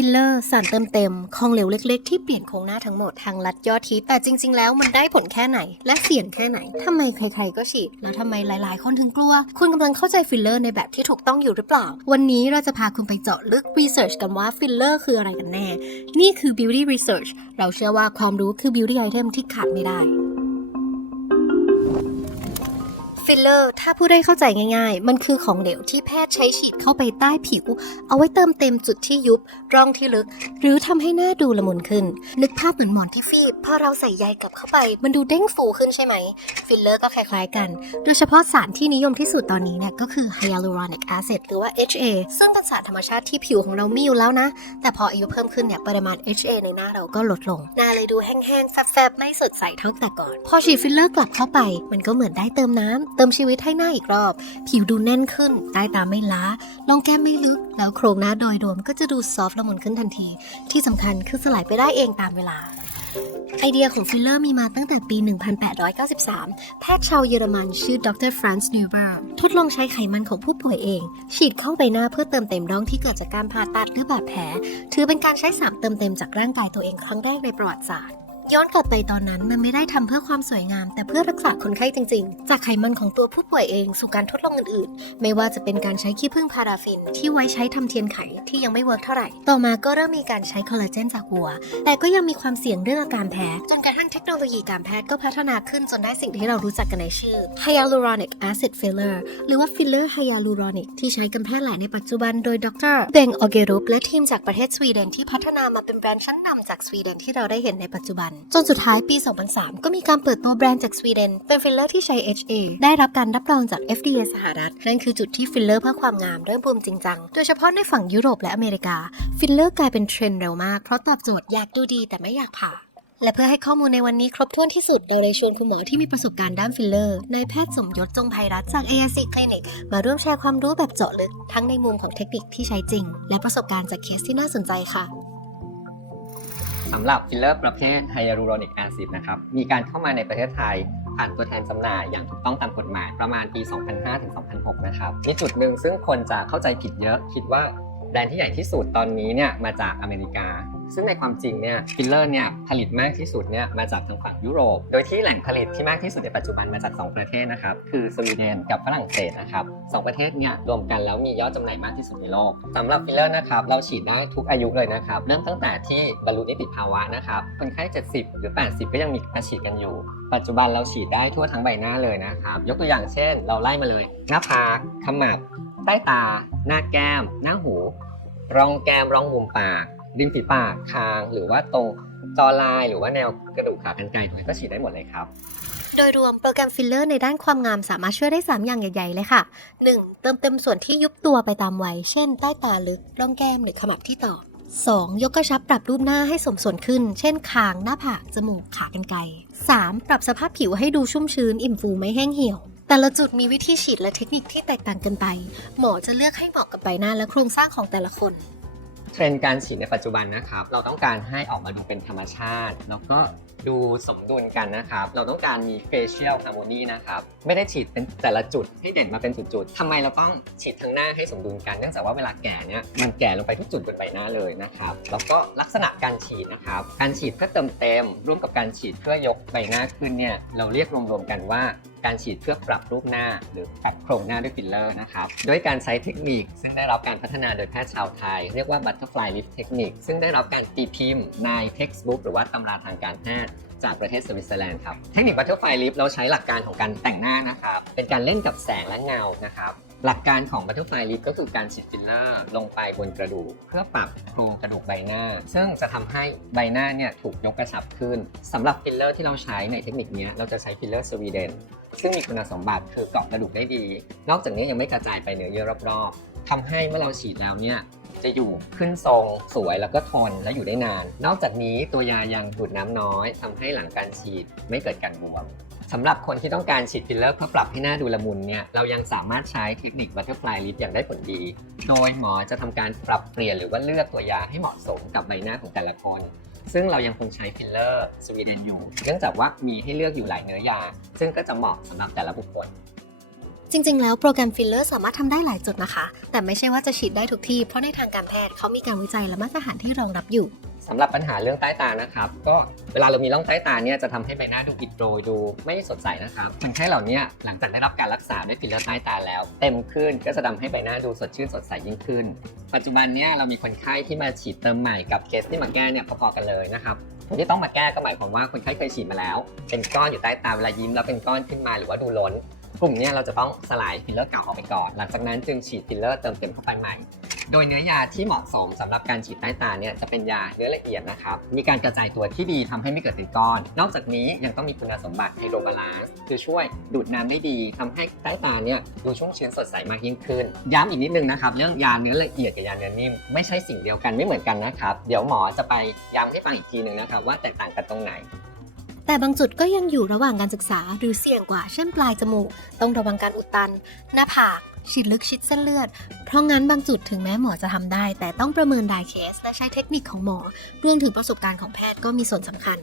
ฟิลเลอร์สารเติมเต็มของเหลวเล็ก ๆ ที่เปลี่ยนโครงหน้าทั้งหมดทางลัดยอดฮิตแต่จริง ๆ แล้วมันได้ผลแค่ไหน และเสี่ยงแค่ไหนทำไมใคร ๆ ก็ฉีด แล้วทำไมหลาย ๆ คนถึงกลัว คุณกำลังเข้าใจฟิลเลอร์ในแบบที่ถูกต้องอยู่หรือเปล่า วันนี้เราจะพาคุณไปเจาะลึกรีเสิร์ชกันว่าฟิลเลอร์คืออะไรกันแน่ นี่คือ beauty research เราเชื่อว่าความรู้คือ beauty item ที่ขาดไม่ได้ ฟิลเลอร์ถ้าพูดได้เข้าใจง่าย ๆ มันคือของเหลวที่แพทย์ใช้ฉีดเข้าไปใต้ผิว เอาไว้เติมเต็มจุดที่ยุบ ร่องที่ลึก หรือทำให้หน้าดูละมุนขึ้น นึกภาพเหมือนหมอนที่ฟีบพอเราใส่ใยกลับเข้าไป มันดูเด้งฟูขึ้นใช่ไหม ฟิลเลอร์ก็คล้ายๆกัน โดยเฉพาะสารที่นิยมที่สุดตอนนี้เนี่ยก็คือ hyaluronic acid หรือว่า HA ซึ่งเป็นสารธรรมชาติที่ผิวของเรามีอยู่แล้วนะ แต่พออายุเพิ่มขึ้นเนี่ยปริมาณ HA ในหน้าเราก็ลดลง หน้าเลยดูแห้งๆแฟบๆไม่สดใสเท่าแต่ก่อน พอฉีดฟิลเลอร์กลับเข้าไป มันก็เหมือนได้เติมน้ำเติมชีวิตให้หน้าอีกรอบ ผิวดูแน่นขึ้น ใต้ตาไม่ล้าลองแก้มไม่ลึก แล้วโครงหน้าโดยรวมก็จะดูซอฟต์ละมุนขึ้นทันที ที่สำคัญคือสลายไปได้เองตามเวลาไอเดียของฟิลเลอร์มีมาตั้งแต่ปี 1893 แพทย์ชาวเยอรมันชื่อดรฟรานซ์นิวเบอร์ทดลองใช้ไขมันของผู้ป่วยเอง ฉีดเข้าใบหน้าเพื่อเติมเต็มร่องที่เกิดจากการผ่าตัดหรือบาดแผล ถือเป็นการใช้สารเติมเต็มจากร่างกายตัวเองครั้งแรกในประวัติศาสตร์ ย้อนกลับไปตอนนั้นมันไม่ได้ทำเพื่อความสวยงาม แต่เพื่อรักษาคนไข้จริง ๆ จากไขมันของตัวผู้ป่วยเองสู่การทดลองอื่นๆ ไม่ว่าจะเป็นการใช้ขี้ผึ้งพาราฟิน ที่ไว้ใช้ทำเทียนไขที่ยังไม่เวิร์กเท่าไหร่ ต่อมาก็เริ่มมีการใช้คอลลาเจนจากวัว แต่ก็ยังมีความเสี่ยงเรื่องอาการแพ้จนกระทั่งเทคโนโลยีการแพทย์ก็พัฒนาขึ้นจนได้สิ่งที่เรารู้จักกันในชื่อ hyaluronic acid filler หรือว่า filler hyaluronic ที่ใช้กันแพร่หลายในปัจจุบันโดยดรเบงออเกรุปและทีมจากประเทศสวีเดนที่พัฒนามาเป็นแบรนด์ชั้นนำจากสวีเดนที่เราได้เห็นในปัจจุบันจนสุดท้ายปี 2003 ก็มีการเปิดตัวแบรนด์จากสวีเดน เป็นฟิลเลอร์ที่ใช้ HA ได้รับการรับรองจาก FDA สหรัฐ นั่นคือจุดที่ฟิลเลอร์เพื่อความงามเริ่มบูมจริงจัง โดยเฉพาะในฝั่งยุโรปและอเมริกา ฟิลเลอร์กลายเป็นเทรนด์เร็วมาก เพราะตอบโจทย์อยากดูดีแต่ไม่อยากผ่าและเพื่อให้ข้อมูลในวันนี้ครบถ้วนที่สุด เราเลยชวนคุณหมอที่มีประสบการณ์ด้านฟิลเลอร์ นายแพทย์สมยศจงไพรัตน์จาก AIC Clinic มาร่วมแชร์ความรู้แบบเจาะลึก ทั้งในมุมของเทคนิคที่ใช้จริง และประสบการณ์จากเคสที่น่าสนใจค่ะ สำหรับฟิลเลอร์ประเภทไฮยาลูรอนิกแอซิดนะครับมีการเข้ามาในประเทศไทยผ่านตัวแทนจำหน่ายอย่างถูกต้องตามกฎหมายประมาณปี 2005-2006 นะครับมีจุดหนึ่งซึ่งคนจะเข้าใจผิดเยอะคิดว่าแบรนด์ที่ใหญ่ที่สุดตอนนี้เนี่ยมาจากอเมริกา ซึ่งในความจริงเนี่ยฟิลเลอร์เนี่ยผลิตมากที่สุดเนี่ยมาจากทางฝั่งยุโรป โดยที่แหล่งผลิตที่มากที่สุดในปัจจุบันมาจาก 2 ประเทศนะครับ คือสวีเดนกับฝรั่งเศสนะครับสองประเทศเนี่ยรวมกันแล้วมียอดจำหน่ายมากที่สุดในโลกสำหรับฟิลเลอร์นะครับเราฉีดได้ทุกอายุเลยนะครับเริ่มตั้งแต่ที่บรรลุนิติภาวะนะครับคนไข้ 70 หรือ 80 ก็ยังมีการฉีดกันอยู่ ปัจจุบันเราฉีดได้ทั่วทั้งใบหน้าเลยนะครับยกตัวอย่างเช่น เราไล่มาเลย หน้าผากขมับใต้ตา หน้าแก้ม หน้าหูร่องแก้มรองมุมปาก ริมฝีปากคาง หรือว่าตรงจอลายหรือว่าแนวกระดูกขากรรไกรตรงนี้ก็ฉีดได้หมดเลยครับ โดยรวมโปรแกรมฟิลเลอร์ในด้านความงามสามารถช่วยได้ 3 อย่างใหญ่ ๆ เลยค่ะ 1. เติมเต็มส่วนที่ยุบตัวไปตามวัย เช่น ใต้ตาลึกร่องแก้มหรือขมับที่ต่อ 2. ยกกระชับปรับรูปหน้าให้สมส่วนขึ้น เช่น คาง หน้าผาก จมูก ขากรรไกร 3. ปรับสภาพผิวให้ดูชุ่มชื้น อิ่มฟูไม่แห้งเหี่ยว แต่ละจุดมีวิธีฉีดและเทคนิคที่แตกต่างกันไป หมอจะเลือกให้เหมาะกับใบหน้าและโครงสร้างของแต่ละคน เทรนด์การฉีดในปัจจุบันนะครับ เราต้องการให้ออกมาดูเป็นธรรมชาติ แล้วก็ดูสมดุลกันนะครับ เราต้องการมี facial harmony นะครับ ไม่ได้ฉีดเป็นแต่ละจุดให้เด่นมาเป็นจุดๆทำไมเราต้องฉีดทั้งหน้าให้สมดุลกัน เนื่องจากว่าเวลาแก่เนี่ยมันแก่ลงไปทุกจุดบนใบหน้าเลยนะครับ แล้วก็ลักษณะการฉีดนะครับ การฉีดเพื่อเติมเต็มร่วมกับการฉีดเพื่อยกใบหน้าขึ้นเนี่ย เราเรียกรวมๆกันว่า การฉีดเพื่อปรับรูปหน้า หรือปรับโครงหน้าด้วยฟิลเลอร์นะครับด้วยการใช้เทคนิค ซึ่งได้รับการพัฒนาโดยแพทย์ชาวไทย เรียกว่า Butterfly Lift Technique ซึ่งได้รับการตีพิมพ์ใน textbook หรือว่าตำราทางการแพทย์จากประเทศสวิตเซอร์แลนด์ครับ เทคนิค Butterfly Lift เราใช้หลักการของการแต่งหน้านะครับ เป็นการเล่นกับแสงและเงานะครับหลักการของ Butterfly Lift ก็คือการฉีดฟิลเลอร์ลงไปบนกระดูก เพื่อปรับโครงกระดูกใบหน้า ซึ่งจะทำให้ใบหน้าเนี่ยถูกยกกระชับขึ้นสำหรับฟิลเลอร์ที่เราใช้ในเทคนิคนี้เราจะใช้ฟิลเลอร์สวีเดน ซึ่งมีคุณสมบัติคือเกาะกระดูกได้ดี นอกจากนี้ยังไม่กระจายไปเนื้อเยื่อรอบๆทำให้เมื่อเราฉีดแล้วเนี่ยจะอยู่ขึ้นทรงสวยแล้วก็ทนและอยู่ได้นาน นอกจากนี้ตัวยายังดูดน้ำน้อยทำให้หลังการฉีดไม่เกิดการบวมสำหรับคนที่ต้องการฉีดฟิลเลอร์เพื่อปรับให้หน้าดูละมุนเนี่ยเรายังสามารถใช้เทคนิค Butterfly Lift อย่างได้ผลดี โดยหมอจะทำการปรับเปลี่ยนหรือว่าเลือกตัวยาให้เหมาะสมกับใบหน้าของแต่ละคน ซึ่งเรายังคงใช้ฟิลเลอร์สวีเดนอยู่เนื่องจากว่ามีให้เลือกอยู่หลายเนื้อยา ซึ่งก็จะเหมาะสำหรับแต่ละบุคคลจริง ๆ แล้วโปรแกรมฟิลเลอร์สามารถทำได้หลายจุดนะคะ แต่ไม่ใช่ว่าจะฉีดได้ทุกที่ เพราะในทางการแพทย์เขามีการวิจัยและมาตรฐานที่รองรับอยู่ สำหรับปัญหาเรื่องใต้ตานะครับ ก็เวลาเรามีร่องใต้ตาเนี่ยจะทำให้ใบหน้าดูอิดโรยดูไม่สดใสนะครับคนไข้เหล่านี้หลังจากได้รับการรักษาด้วยฟิลเลอร์ใต้ตาแล้ว เต็มขึ้นก็จะทำให้ใบหน้าดูสดชื่นสดใสยิ่งขึ้น ปัจจุบันเนี่ยเรามีคนไข้ที่มาฉีดเติมใหม่กับเคสที่มาแก้เนี่ยพอๆกันเลยนะครับคนที่ต้องมาแก้ก็หมายความว่าคนไข้เคยฉีดมาแล้ว เป็นก้อนอยู่ใต้ตาเวลายิ้มแล้วเป็นก้อนขึ้นมาหรือว่าดูล้น กลุ่มเนี้เราจะต้องสลายฟิลเลอร์เก่าออกไปก่อน หลังจากนั้นจึงฉีดฟิลเลอร์เติมเต็มเข้าไปใหม่ โดยเนื้อยาที่เหมาะสมสำหรับการฉีดใต้ตาเนี่ยจะเป็นยาเนื้อละเอียดนะครับ มีการกระจายตัวที่ดีทำให้ไม่เกิดเป็นก้อน นอกจากนี้ยังต้องมีคุณสมบัติไฮโดรบาลานซ์คือช่วยดูดน้ำได้ดีทำให้ใต้ตาเนี่ยดูชุ่มชื้นสดใสมากยิ่งขึ้น ย้ำอีกนิดนึงนะครับเรื่องยาเนื้อละเอียดกับยาเนื้อนิ่มไม่ใช่สิ่งเดียวกันไม่เหมือนกันนะครับ เดี๋ยวหมอจะไปย้ำให้ฟังอีกทีหนึ่งนะครับว่าแตกต่างกันตรงไหน แต่บางจุดก็ยังอยู่ระหว่างการศึกษาหรือเสี่ยงกว่า เช่นปลายจมูก ต้องระวังการอุดตัน หน้าผาก ฉีดลึกชิดเส้นเลือด เพราะงั้นบางจุดถึงแม้หมอจะทำได้ แต่ต้องประเมินรายเคส และใช้เทคนิคของหมอ เรื่องถึงประสบการณ์ของแพทย์ก็มีส่วนสำคัญ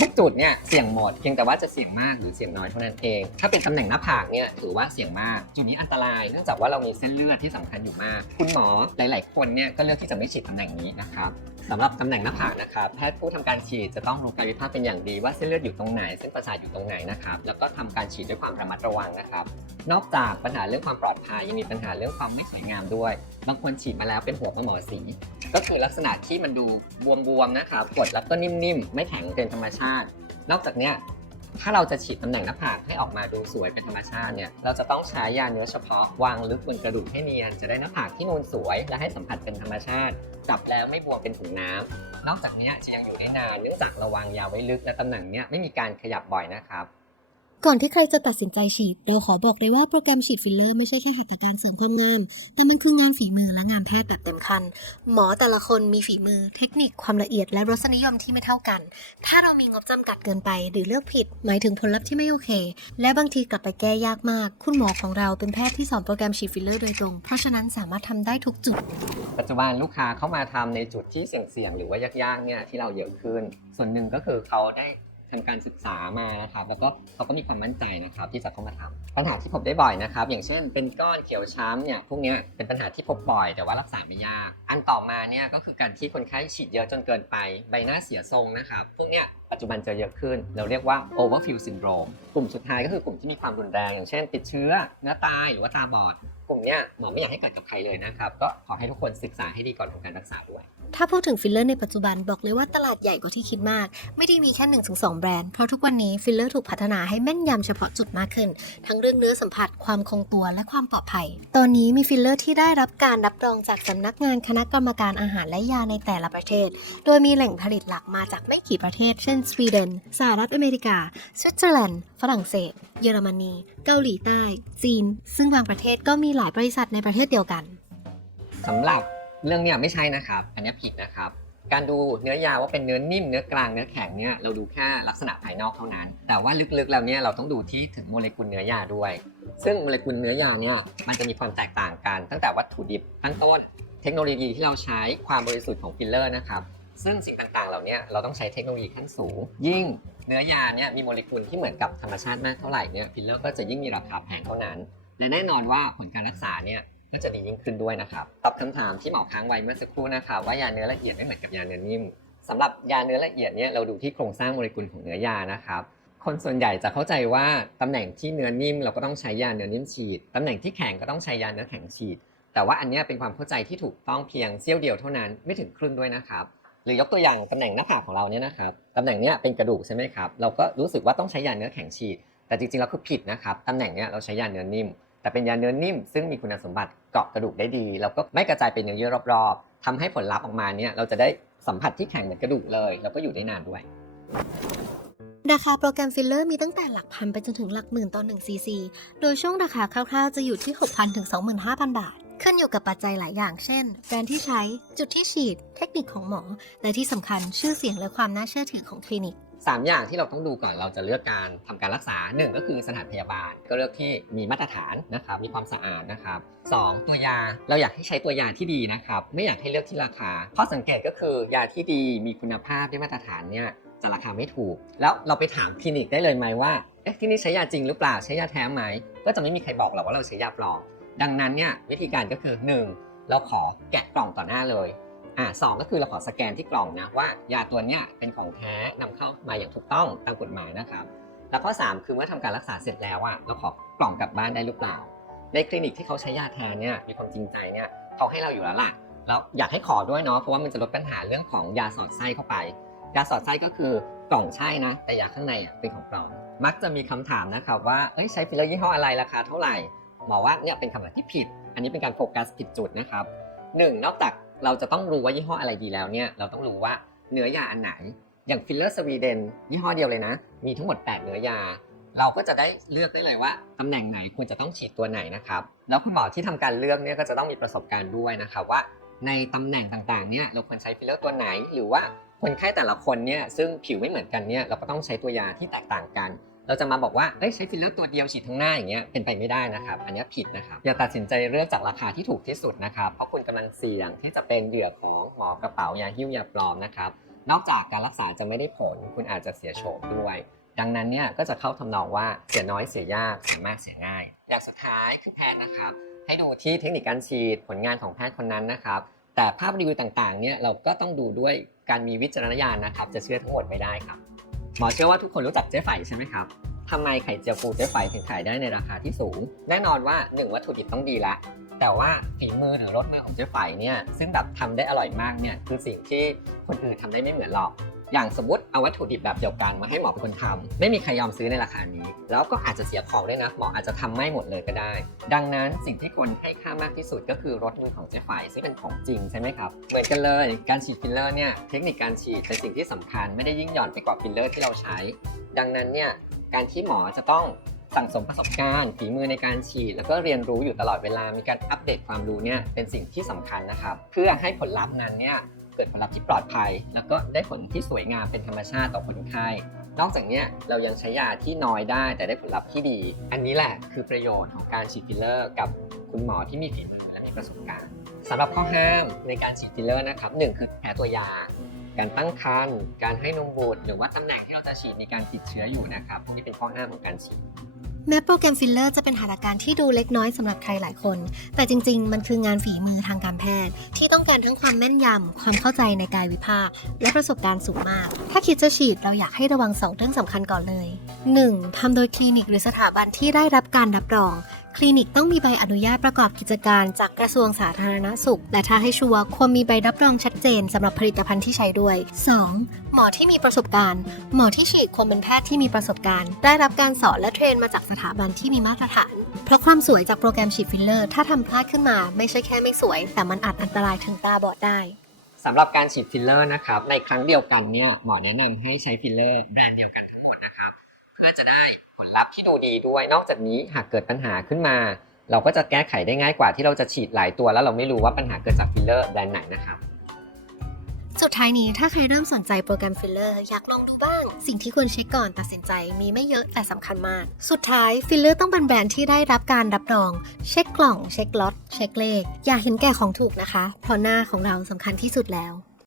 ทุกจุดเนี่ยเสี่ยงหมดเพียงแต่ว่าจะเสี่ยงมากหรือเสี่ยงน้อยเท่านั้นเอง ถ้าเป็นตำแหน่งหน้าผากเนี่ยถือว่าเสี่ยงมาก จุดนี้อันตรายเนื่องจากว่าเรามีเส้นเลือดที่สำคัญอยู่มาก คุณหมอหลาย ๆ คนเนี่ยก็เลือกที่จะไม่ฉีดตำแหน่งนี้นะครับสำหรับตำแหน่งหน้าผากนะครับแพทย์ผู้ทำการฉีดจะต้องรู้กายวิภาคเป็นอย่างดีว่าเส้นเลือดอยู่ตรงไหนเส้นประสาทอยู่ตรงไหนนะครับแล้วก็ทำการฉีดด้วยความระมัดระวังนะครับนอกจากปัญหาเรื่องความปลอดภัยยังมีปัญหาเรื่องความไม่สวยงามด้วย บางคนฉีดมาแล้วเป็นหัวปลาหมอสี ก็คือลักษณะที่มันดูบวมๆนะครับกดแล้วก็นิ่มๆ ไม่แข็งเป็นธรรมชาติ นอกจากเนี้ยถ้าเราจะฉีดตำแหน่งหน้าผากให้ออกมาดูสวยเป็นธรรมชาติเนี่ยเราจะต้องใช้ยาเนื้อเฉพาะวางลึกบนกระดูกให้เนียน จะได้หน้าผากที่นูนสวย และให้สัมผัสเป็นธรรมชาติ จับแล้วไม่บวมเป็นถุงน้ำนอกจากเนี้ยจะยังอยู่ได้นานเนื่องจากเราวางยาไว้ลึกและตำแหน่งเนี้ยไม่มีการขยับบ่อยนะครับ ก่อนที่ใครจะตัดสินใจฉีด เราขอบอกเลยว่าโปรแกรมฉีดฟิลเลอร์ไม่ใช่แค่หัตถการเสริมความงาม แต่มันคืองานฝีมือและงานแพทย์แบบเต็มคัน หมอแต่ละคนมีฝีมือ เทคนิคความละเอียดและรสนิยมที่ไม่เท่ากัน ถ้าเรามีงบจำกัดเกินไป หรือเลือกผิด หมายถึงผลลัพธ์ที่ไม่โอเค และบางทีกลับไปแก้ยากมาก คุณหมอของเราเป็นแพทย์ที่สอนโปรแกรมฉีดฟิลเลอร์โดยตรง เพราะฉะนั้นสามารถทำได้ทุกจุด ปัจจุบันลูกค้าเข้ามาทำในจุดที่เสี่ยงๆหรือว่ายากๆเนี่ยที่เราเยอะขึ้น ส่วนหนึ่งก็คือเขาได้ ทางการศึกษามานะครับแล้วก็เขาก็มีความมั่นใจนะครับที่จะเข้ามาทำปัญหาที่พบได้บ่อยนะครับ อย่างเช่น เป็นก้อนเขียวช้ำเนี่ยพวกเนี้ยเป็นปัญหาที่พบบ่อย แต่ว่ารักษาไม่ยาก อันต่อมาเนี่ยก็คือการที่คนไข้ฉีดเยอะจนเกินไปใบหน้าเสียทรงนะครับพวกเนี้ยปัจจุบันเจอเยอะขึ้น เราเรียกว่า overfill syndrome กลุ่มสุดท้ายก็คือกลุ่มที่มีความรุนแรงอย่างเช่น ติดเชื้อเนื้อตายหรือว่าตาบอด กลุ่มเนี้ยหมอไม่อยากให้เกิดกับใครเลยนะครับก็ขอให้ทุกคนศึกษาให้ดีก่อนทำการรักษาด้วย ถ้าพูดถึงฟิลเลอร์ในปัจจุบันบอกเลยว่าตลาดใหญ่กว่าที่คิดมาก ไม่ได้มีแค่1-2แบรนด์ เพราะทุกวันนี้ฟิลเลอร์ถูกพัฒนาให้แม่นยำเฉพาะจุดมากขึ้น ทั้งเรื่องเนื้อสัมผัสความคงตัวและความปลอดภัย ตอนนี้มีฟิลเลอร์ที่ได้รับการรับรองจากสำนักงานคณะกรรมการอาหารและยาในแต่ละประเทศ โดยมีแหล่งผลิตหลักมาจากไม่กี่ประเทศ เช่นสวีเดนสหรัฐอเมริกาสวิตเซอร์แลนด์ฝรั่งเศส เยอรมนี เกาหลีใต้ จีน ซึ่งบางประเทศก็มีหลายบริษัทในประเทศเดียวกันสำหรับ เรื่องเนี้ยไม่ใช่นะครับ อันเนี้ยผิดนะครับ การดูเนื้อยาว่าเป็นเนื้อนิ่มเนื้อกลางเนื้อแข็งเนี่ยเราดูแค่ลักษณะภายนอกเท่านั้น แต่ว่าลึกๆแล้วเนี่ยเราต้องดูที่ถึงโมเลกุลเนื้อยาด้วย ซึ่งโมเลกุลเนื้อยาเนี่ยมันจะมีความแตกต่างกัน ตั้งแต่วัตถุดิบตั้งต้น เทคโนโลยีที่เราใช้ความบริสุทธิ์ของฟิลเลอร์นะครับซึ่งสิ่งต่างๆ เหล่านี้เราต้องใช้เทคโนโลยีขั้นสูง ยิ่งเนื้อยาเนี่ยมีโมเลกุลที่เหมือนกับธรรมชาติมากเท่าไหร่เนี่ยฟิลเลอร์ก็จะยิ่งมีราคาแพงเท่านั้น และแน่นอนว่าผลการรักษาเนี่ย ก็จะดียิ่งขึ้นด้วยนะครับตอบคำถามที่หมอค้างไว้เมื่อสักครู่นะครับว่ายาเนื้อละเอียดไม่เหมือนกับยาเนื้อนิ่มสำหรับยาเนื้อละเอียดเนี่ยเราดูที่โครงสร้างโมเลกุลของเนื้อยานะครับคนส่วนใหญ่จะเข้าใจว่าตำแหน่งที่เนื้อนิ่มเราก็ต้องใช้ยาเนื้อนิ่มฉีดตำแหน่งที่แข็งก็ต้องใช้ยาเนื้อแข็งฉีด แต่ว่าอันนี้เป็นความเข้าใจที่ถูกต้องเพียงเสี้ยวเดียวเท่านั้นไม่ถึงครึ่งด้วยนะครับหรือยกตัวอย่างตำแหน่งหน้าผากของเราเนี่ยนะครับตำแหน่งเนี้ยเป็นกระดูกใช่ไหมครับเราก็รู้สึกว่าต้องใช้ยาเนื้อแข็งฉีด แต่จริงๆแล้วคือผิดนะครับตำแหน่งเนี้ยเราใช้ยาเนื้อนิ่ม แต่เป็นยาเนื้อนิ่ม ซึ่งมีคุณสมบัติเกาะกระดูกได้ดี แล้วก็ไม่กระจายเป็นเนื้อเยื่อรอบๆทำให้ผลลัพธ์ออกมาเนี่ยเราจะได้สัมผัสที่แข็งเหมือนกระดูกเลย แล้วก็อยู่ได้นานด้วย ราคาโปรแกรมฟิลเลอร์มีตั้งแต่หลักพันไปจนถึงหลักหมื่นต่อ1ซีซี โดยช่วงราคาคร่าวๆจะอยู่ที่ 6,000ถึง25,000 บาท ขึ้นอยู่กับปัจจัยหลายอย่าง เช่น แบรนด์ที่ใช้ จุดที่ฉีด เทคนิคของหมอ และที่สำคัญชื่อเสียงและความน่าเชื่อถือของคลินิก สามอย่างที่เราต้องดูก่อนเราจะเลือกการทำการรักษาหนึ่งก็คือสถานพยาบาล ก็เลือกที่มีมาตรฐานนะครับมีความสะอาดนะครับสองตัวยาเราอยากให้ใช้ตัวยาที่ดีนะครับไม่อยากให้เลือกที่ราคาข้อสังเกตก็คือยาที่ดีมีคุณภาพได้มาตรฐานเนี่ยจะราคาไม่ถูก แล้วเราไปถามคลินิกได้เลยไหมว่าเอ๊ะที่นี่ใช้ยาจริงหรือเปล่าใช้ยาแท้ไหมก็จะไม่มีใครบอกหรอกว่าเราใช้ยาปลอมดังนั้นเนี่ยวิธีการก็คือหนึ่งเราขอแกะกล่องต่อหน้าเลย อ่าสองก็คือเราขอสแกนที่กล่องนะว่ายาตัวเนี้ยเป็นของแท้นำเข้ามาอย่างถูกต้องตามกฎหมายนะครับแล้วข้อ3คือเมื่อทำการรักษาเสร็จแล้วอะเราขอกล่องกลับบ้านได้หรือเปล่า ในคลินิกที่เขาใช้ยาแทนเนี่ยมีความจริงใจเนี่ยเขาให้เราอยู่แล้วล่ะแล้วอยากให้ขอด้วยเนาะเพราะว่ามันจะลดปัญหาเรื่องของยาสอดไส้เข้าไป ยาสอดไส้ก็คือกล่องใช่นะ แต่ยาข้างในอะเป็นของปลอมมักจะมีคำถามนะครับว่าเอ้ยใช้ฟิลเลอร์ยี่ห้ออะไรราคาเท่าไหร่หมอว่าเนี่ยเป็นคำถามที่ผิด อันนี้เป็นการโฟกัสผิดจุดนะครับหนึ่งนอกจาก เราจะต้องรู้ว่ายี่ห้ออะไรดีแล้วเนี่ยเราต้องรู้ว่าเนื้อยาอันไหน อย่างฟิลเลอร์สวีเดนยี่ห้อเดียวเลยนะ มีทั้งหมด 8 เนื้อยา เราก็จะได้เลือกได้เลยว่าตำแหน่งไหนควรจะต้องฉีดตัวไหนนะครับแล้วคุณหมอที่ทำการเลือกเนี่ยก็จะต้องมีประสบการณ์ด้วยนะครับว่าในตำแหน่งต่างๆ เนี่ยเราควรใช้ฟิลเลอร์ตัวไหน หรือว่าคนไข้แต่ละคนเนี่ยซึ่งผิวไม่เหมือนกันเนี่ยเราก็ต้องใช้ตัวยาที่แตกต่างกัน เราจะมาบอกว่าเอ้ยใช้ฟิลเลอร์ตัวเดียวฉีดทั้งหน้าอย่างเงี้ยเป็นไปไม่ได้นะครับ อันนี้ผิดนะครับ อย่าตัดสินใจเลือกจากราคาที่ถูกที่สุดนะครับ เพราะคุณกำลังเสี่ยงที่จะเป็นเหยื่อของหมอกระเป๋ายาหิ้วยาปลอมนะครับ นอกจากการรักษาจะไม่ได้ผล คุณอาจจะเสียโฉมด้วย ดังนั้นเนี่ยก็จะเข้าทำนองว่าเสียน้อยเสียยากเสียมากเสียง่าย อย่างสุดท้ายคือแพทย์นะครับ ให้ดูที่เทคนิคการฉีดผลงานของแพทย์คนนั้นนะครับแต่ภาพรีวิวต่างๆเนี่ยเราก็ต้องดูด้วยการมีวิจารณญาณนะครับ จะเชื่อทั้งหมดไม่ได้ครับ หมอเชื่อว่าทุกคนรู้จักเจ๊ไฝใช่ไหมครับทำไมไข่เจียวปูเจ๊ไฝถึงขายได้ในราคาที่สูง แน่นอนว่าหนึ่งวัตถุดิบต้องดีละ แต่ว่าฝีมือหรือรสมือของเจ๊ไฝเนี่ยซึ่งแบบทำได้อร่อยมากเนี่ยคือสิ่งที่คนอื่นทำได้ไม่เหมือนหรอก อย่างสมมติเอาวัตถุดิบแบบเดียวกันมาให้หมอเป็นคนทำไม่มีใครยอมซื้อในราคานี้ แล้วก็อาจจะเสียของด้วยนะหมออาจจะทำไม่หมดเลยก็ได้ ดังนั้นสิ่งที่คนให้ค่ามากที่สุดก็คือรสมือของเจ๊ไฝซึ่งเป็นของจริงใช่ไหมครับเหมือนกันเลยการฉีดฟิลเลอร์เนี่ยเทคนิคการฉีดเป็นสิ่งที่สำคัญไม่ได้ยิ่งหย่อนไปกว่าฟิลเลอร์ที่เราใช้ ดังนั้นเนี่ยการที่หมอจะต้องสั่งสมประสบการณ์ฝีมือในการฉีด แล้วก็เรียนรู้อยู่ตลอดเวลามีการอัปเดตความรู้เนี่ยเป็นสิ่งที่สำคัญนะครับ เพื่อให้ผลลัพธ์นั้นเนี่ย เกิดผลลัพธ์ที่ปลอดภัย แล้วก็ได้ผลที่สวยงามเป็นธรรมชาติต่อคนไข้ นอกจากนี้เรายังใช้ยาที่น้อยได้แต่ได้ผลลัพธ์ที่ดี อันนี้แหละคือประโยชน์ของการฉีดฟิลเลอร์ กับคุณหมอที่มีฝีมือและมีประสบการณ์สำหรับข้อห้ามในการฉีดฟิลเลอร์นะครับหนึ่งคือแพ้ตัวยาการตั้งครรภ์การให้นมบุตรหรือว่าตำแหน่งที่เราจะฉีดมีการติดเชื้ออยู่นะครับพวกนี้เป็นข้อห้ามของการฉีด แม้โปรแกรมฟิลเลอร์จะเป็นหัตถการที่ดูเล็กน้อยสำหรับใครหลายคน แต่จริงๆ มันคืองานฝีมือทางการแพทย์ ที่ต้องการทั้งความแม่นยำ ความเข้าใจในกายวิภาค และประสบการณ์สูงมาก ถ้าคิดจะฉีดเราอยากให้ระวัง2เรื่องสำคัญก่อนเลย 1. ทำโดยคลินิกหรือสถาบันที่ได้รับการรับรอง คลินิกต้องมีใบอนุญาตประกอบกิจการจากกระทรวงสาธารณสุข และถ้าให้ชัวร์ควรมีใบรับรองชัดเจนสำหรับผลิตภัณฑ์ที่ใช้ด้วย 2. หมอที่มีประสบการณ์ หมอที่ฉีดควรเป็นแพทย์ที่มีประสบการณ์ ได้รับการสอนและเทรนมาจากสถาบันที่มีมาตรฐาน เพราะความสวยจากโปรแกรมฉีดฟิลเลอร์ ถ้าทำพลาดขึ้นมาไม่ใช่แค่ไม่สวย แต่มันอาจอันตรายถึงตาบอดได้สำหรับการฉีดฟิลเลอร์นะครับในครั้งเดียวกันเนี่ยหมอแนะนำให้ใช้ฟิลเลอร์แบรนด์เดียวกันทั้งหมดนะครับ เพื่อจะได้ผลลัพธ์ที่ดูดีด้วย นอกจากนี้หากเกิดปัญหาขึ้นมา เราก็จะแก้ไขได้ง่ายกว่าที่เราจะฉีดหลายตัว แล้วเราไม่รู้ว่าปัญหาเกิดจากฟิลเลอร์แบรนด์ไหนนะครับสุดท้ายนี้ถ้าใครเริ่มสนใจโปรแกรมฟิลเลอร์อยากลองดูบ้าง สิ่งที่ควรเช็คก่อนตัดสินใจมีไม่เยอะแต่สำคัญมาก สุดท้ายฟิลเลอร์ต้องเป็นแบรนด์ที่ได้รับการรับรอง เช็คกล่อง เช็คล็อตเช็คเลข อย่าเห็นแก่ของถูกนะคะ เพราะหน้าของเราสำคัญที่สุดแล้ว